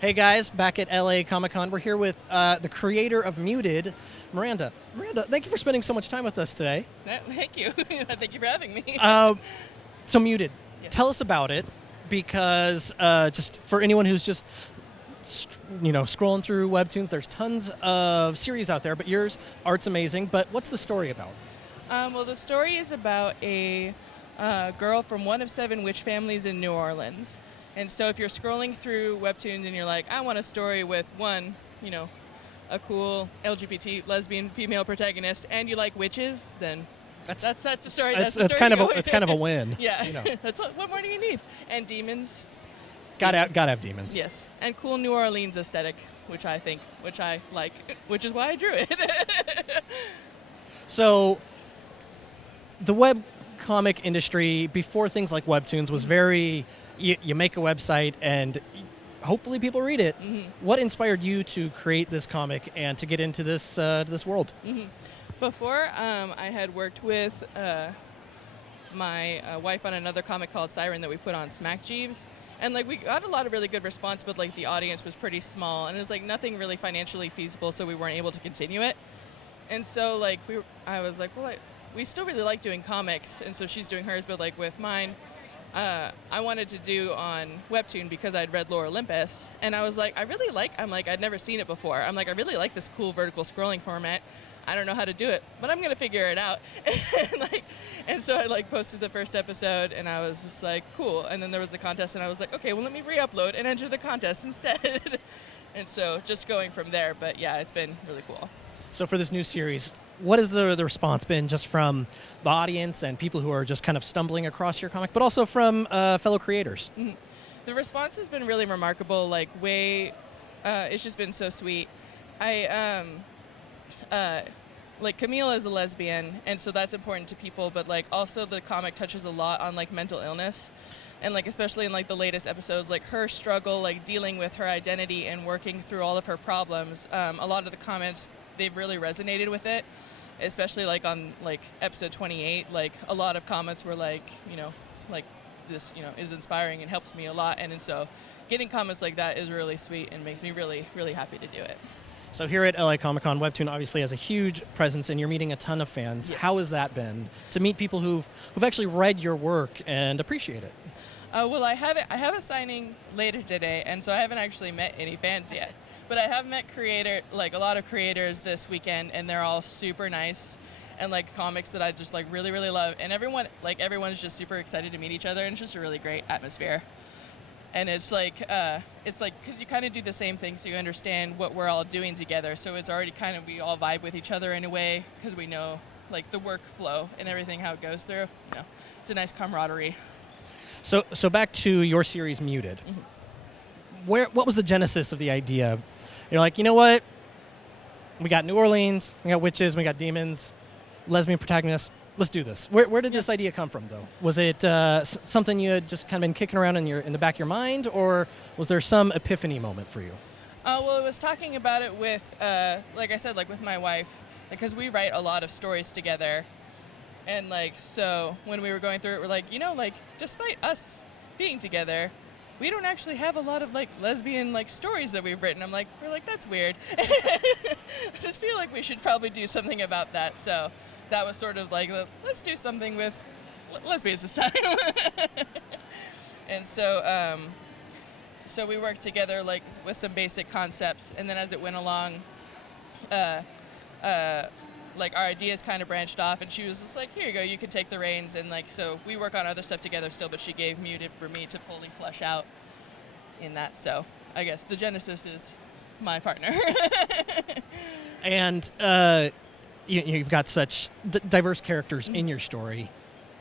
Hey guys, back at LA Comic Con. We're here with the creator of Muted, Miranda. Miranda, thank you for spending so much time with us today. Thank you. Thank you for having me. So Muted, Yes. tell us about it, because just for anyone who's just scrolling through webtoons, there's tons of series out there, but yours, art's amazing. But what's the story about? Well, the story is about a girl from one of 7 witch families in New Orleans. And so if you're scrolling through webtoons and you're like, I want a story with one, a cool LGBT lesbian female protagonist, and you like witches, then that's the story. That's the story it's kind of a win. Yeah, that's what more do you need? And demons. Gotta have demons. Yes, and cool New Orleans aesthetic, which I like, which is why I drew it. So the web comic industry before things like webtoons was very, you make a website and hopefully people read it. Mm-hmm. What inspired you to create this comic and to get into this world? Mm-hmm. Before, I had worked with my wife on another comic called Siren that we put on Smack Jeeves. And we got a lot of really good response, but the audience was pretty small, and it was nothing really financially feasible, so we weren't able to continue it. And so I was like, well, we still really like doing comics, and so she's doing hers, but with mine, I wanted to do on Webtoon because I'd read Lore Olympus, and I was like, I'd never seen it before. I'm like, I really like this cool vertical scrolling format. I don't know how to do it, but I'm going to figure it out. And so I posted the first episode, and I was just like, cool. And then there was the contest, and I was like, okay, well, let me re-upload and enter the contest instead. And so just going from there, but yeah, it's been really cool. So for this new series, what has the response been just from the audience and people who are just kind of stumbling across your comic, but also from fellow creators? Mm-hmm. The response has been really remarkable, it's just been so sweet. Camille is a lesbian, and so that's important to people, but also the comic touches a lot on mental illness, and especially in the latest episodes, her struggle dealing with her identity and working through all of her problems. A lot of the comments, they've really resonated with it, especially on episode 28. A lot of comments were this is inspiring and helps me a lot, and so getting comments like that is really sweet and makes me really, really happy to do it. So here at LA Comic Con, Webtoon obviously has a huge presence, and you're meeting a ton of fans. Yes. How has that been to meet people who've actually read your work and appreciate it? Well, I have a signing later today, and so I haven't actually met any fans yet. But I have met a lot of creators this weekend, and they're all super nice, and comics that I just really, really love. And everyone's just super excited to meet each other, and it's just a really great atmosphere. And it's because you kind of do the same thing, so you understand what we're all doing together. So it's already we all vibe with each other in a way, because we know the workflow and everything, how it goes through. It's a nice camaraderie. So back to your series, Muted. Mm-hmm. What was the genesis of the idea? You're like, you know what? We got New Orleans, we got witches, we got demons, lesbian protagonists. Let's do this. Where did this idea come from, though? Was it something you had just kind of been kicking around in the back of your mind, or was there some epiphany moment for you? Well, I was talking about it with, like I said, with my wife, because we write a lot of stories together, and so when we were going through it, we're despite us being together, we don't actually have a lot of lesbian stories that we've written. We're that's weird. I just feel like we should probably do something about that. So that was sort of let's do something with lesbians this time. And so so we worked together with some basic concepts, and then as it went along, our ideas kind of branched off, and she was just here you go, you can take the reins, and so we work on other stuff together still, but she gave Muted for me to fully flesh out in that. So I guess the genesis is my partner. And you've got such diverse characters in your story.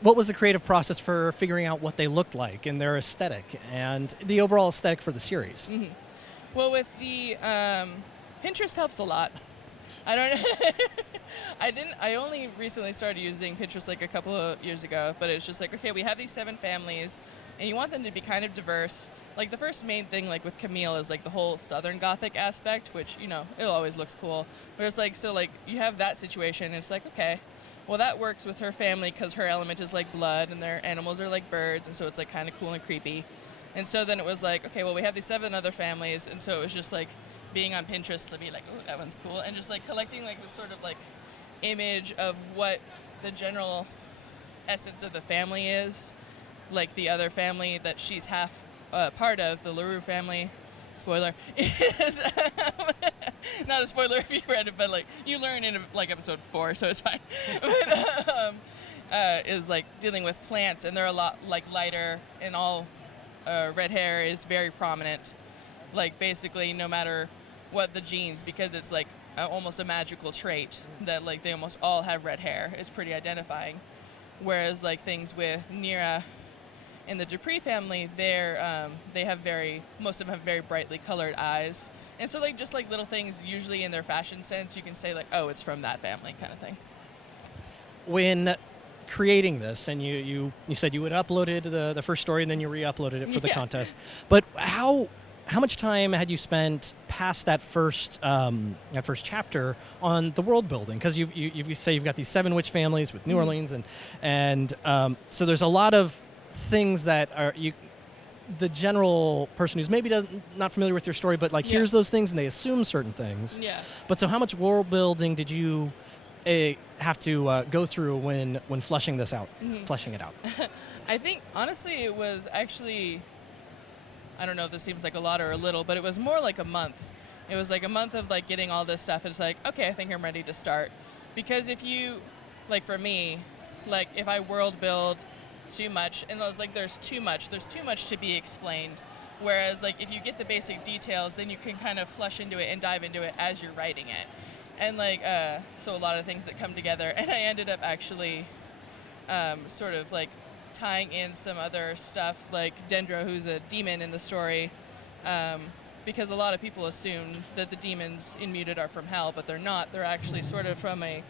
What was the creative process for figuring out what they looked like and their aesthetic and the overall aesthetic for the series? Mm-hmm. Well, with the Pinterest helps a lot. I don't I only recently started using Pinterest a couple of years ago, but it's just okay, we have these 7 families, and you want them to be kind of diverse. The first main thing with Camille is the whole Southern Gothic aspect, which it always looks cool. But it's so you have that situation, and it's okay, well, that works with her family because her element is like blood and their animals are like birds, and so it's like kind of cool and creepy. And so then it was like, okay, well, we have these 7 other families, and so it was just like being on Pinterest to be like, oh, that one's cool, and just like collecting like this sort of like image of what the general essence of the family is. Like the other family that she's half part of, the LaRue family, spoiler, is not a spoiler if you read it, but like you learn in like episode 4, so it's fine. But, is like dealing with plants, and they're a lot like lighter, and all red hair is very prominent. Like basically, no matter what the genes, because it's like almost a magical trait that like they almost all have red hair. It's pretty identifying. Whereas like things with Nira in the Dupree family, they have most of them have very brightly colored eyes. And so like just like little things, usually in their fashion sense, you can say like, oh, it's from that family kind of thing. When creating this, and you said you had uploaded the first story and then you re-uploaded it for the contest, but how much time had you spent past that first chapter on the world building? Because you say you've got these 7 witch families with New Orleans, and so there's a lot of things that are the general person who's maybe not familiar with your story, but like hears those things and they assume certain things. Yeah. But so how much world building did you have to go through when fleshing this out, fleshing it out? I think honestly it was actually, I don't know if this seems like a lot or a little, but it was more like a month. It was like a month of like getting all this stuff. It's like, okay, I think I'm ready to start. Because if you, like for me, like if I world build too much, and there's too much to be explained. Whereas like if you get the basic details, then you can kind of flesh into it and dive into it as you're writing it. And like, so a lot of things that come together. And I ended up actually sort of like tying in some other stuff, like Dendro, who's a demon in the story, because a lot of people assume that the demons in Muted are from hell, but they're not. They're actually sort of from a...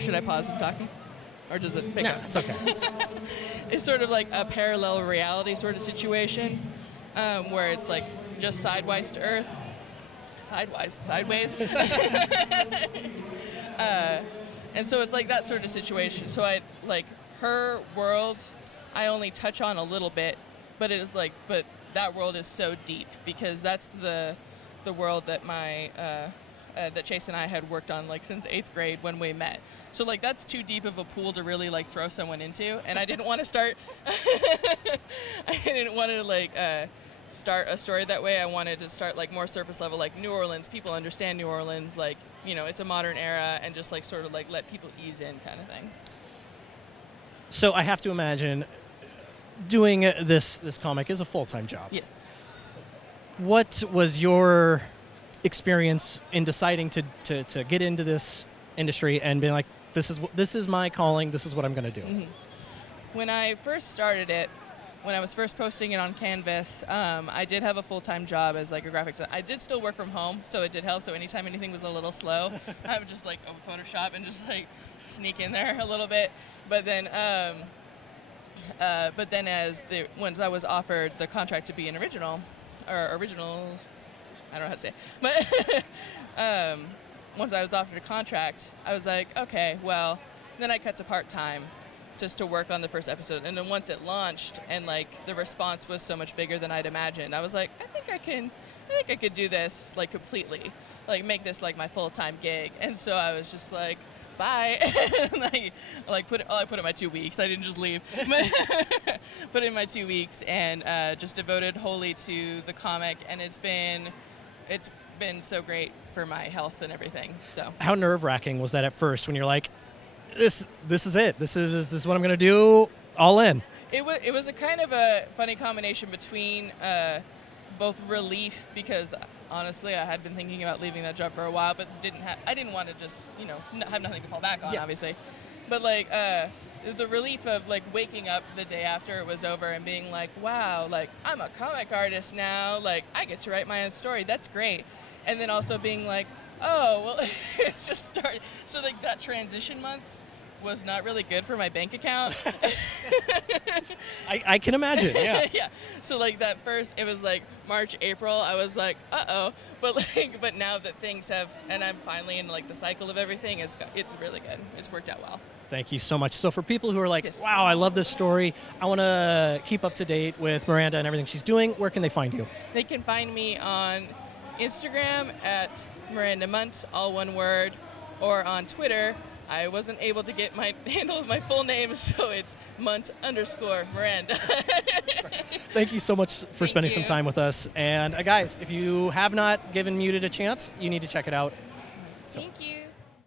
should I pause in talking? Or does it pick up? No, it's okay. It's sort of like a parallel reality sort of situation, where it's like just sideways to Earth. Sideways. And so it's like that sort of situation. So I like her world, I only touch on a little bit, but it is like, but that world is so deep because that's the world that that Chase and I had worked on like since 8th grade when we met. So like that's too deep of a pool to really like throw someone into, and I didn't want to start. I didn't want to like start a story that way. I wanted to start like more surface level, like New Orleans. People understand New Orleans, like it's a modern era, and just like sort of like let people ease in, kind of thing. So I have to imagine doing this comic is a full-time job. Yes. What was your experience in deciding to get into this industry and being like, this is my calling, this is what I'm going to do? Mm-hmm. When I first started it, when I was first posting it on Canvas, I did have a full-time job as like a graphic designer. I did still work from home, so it did help. So anytime anything was a little slow, I would just like open Photoshop and just like sneak in there a little bit. But then once I was offered the contract to be an original, I don't know how to say it, but once I was offered a contract, I was like, okay, well, then I cut to part-time just to work on the first episode. And then once it launched and like the response was so much bigger than I'd imagined, I was like, I think I could do this like completely, like make this like my full-time gig. And so I was just like, bye. I put in my 2 weeks. I didn't just leave. Put in my 2 weeks and just devoted wholly to the comic, and it's been so great for my health and everything. So how nerve-wracking was that at first when you're like, this is it. This is what I'm going to do, all in. It was a kind of a funny combination between both relief, because honestly I had been thinking about leaving that job for a while, but I didn't want to just have nothing to fall back on, obviously. But like the relief of like waking up the day after it was over and being like, wow, like I'm a comic artist now, like I get to write my own story, that's great. And then also being like, oh well, it's just started. So like that transition month was not really good for my bank account. I can imagine, yeah. Yeah. So like that first, it was like March, April. I was like, uh-oh. But now that things have, and I'm finally in like the cycle of everything, it's really good. It's worked out well. Thank you so much. So for people who are like, Yes. wow, I love this story, I want to keep up to date with Miranda and everything she's doing, where can they find you? They can find me on Instagram at Miranda Mundt, all one word, or on Twitter. I wasn't able to get my handle of my full name, so it's Mundt_Miranda. Thank you so much for Thank spending some you. time with us. And guys, if you have not given Muted a chance, you need to check it out. So. Thank you.